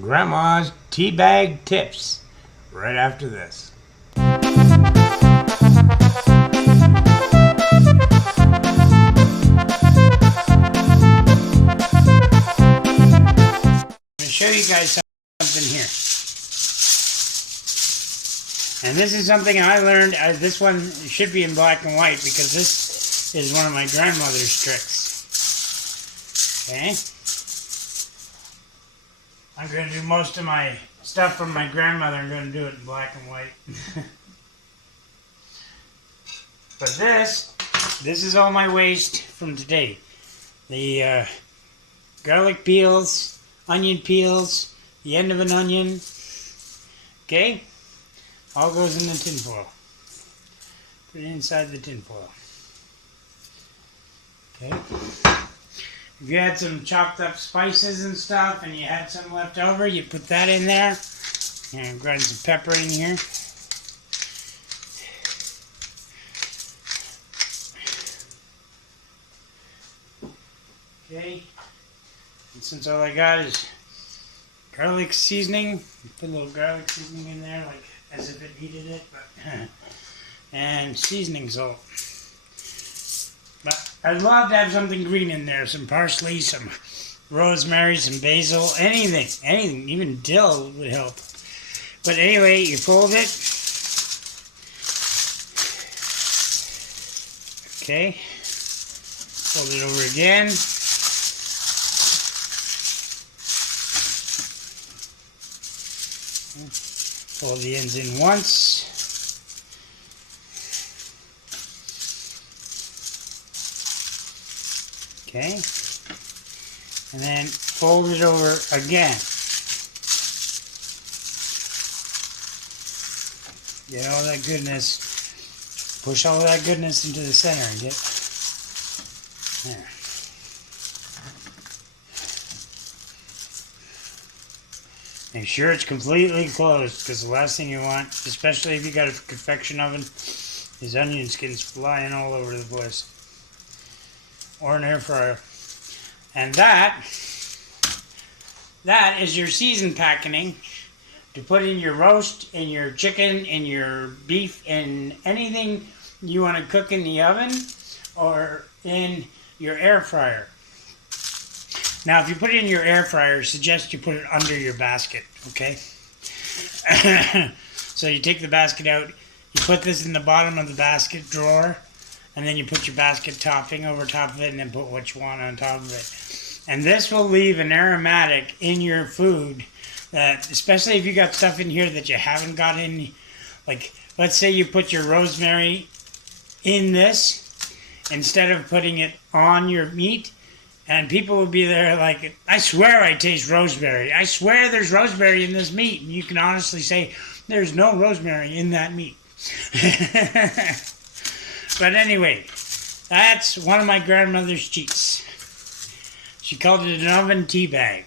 Grandma's tea bag tips right after this. I'm going to show you guys something here. And this is something I learned. This one should be in black and white because this is one of my grandmother's tricks. Okay? I'm going to do most of my stuff from my grandmother. I'm going to do it in black and white. But this is all my waste from today. The garlic peels, onion peels, the end of an onion. Okay? All goes in the tinfoil. Put it inside the tinfoil. Okay? If you had some chopped up spices and stuff and you had some left over, you put that in there. And grind some pepper in here. Okay. And since all I got is garlic seasoning, put a little garlic seasoning in there like as if it needed it, but and seasoning salt. But I'd love to have something green in there, some parsley, some rosemary, some basil, anything, even dill would help. But anyway, you fold it. Okay. Fold it over again. Fold the ends in once. Okay, and then fold it over again. Get all that goodness, push all that goodness into the center and get there. Make sure it's completely closed, because the last thing you want, especially if you got a convection oven, is onion skins flying all over the place. Or an air fryer. And that is your seasoned packing to put in your roast, in your chicken, in your beef, in anything you want to cook in the oven or in your air fryer. Now, if you put it in your air fryer, I suggest you put it under your basket, okay? So you take the basket out, you put this in the bottom of the basket drawer, and then you put your basket topping over top of it and then put what you want on top of it. And this will leave an aromatic in your food, that, especially if you got stuff in here that you haven't got in. Like, let's say you put your rosemary in this instead of putting it on your meat. And people will be there like, I swear I taste rosemary. I swear there's rosemary in this meat. And you can honestly say, there's no rosemary in that meat. But anyway, that's one of my grandmother's cheats. She called it an oven tea bag.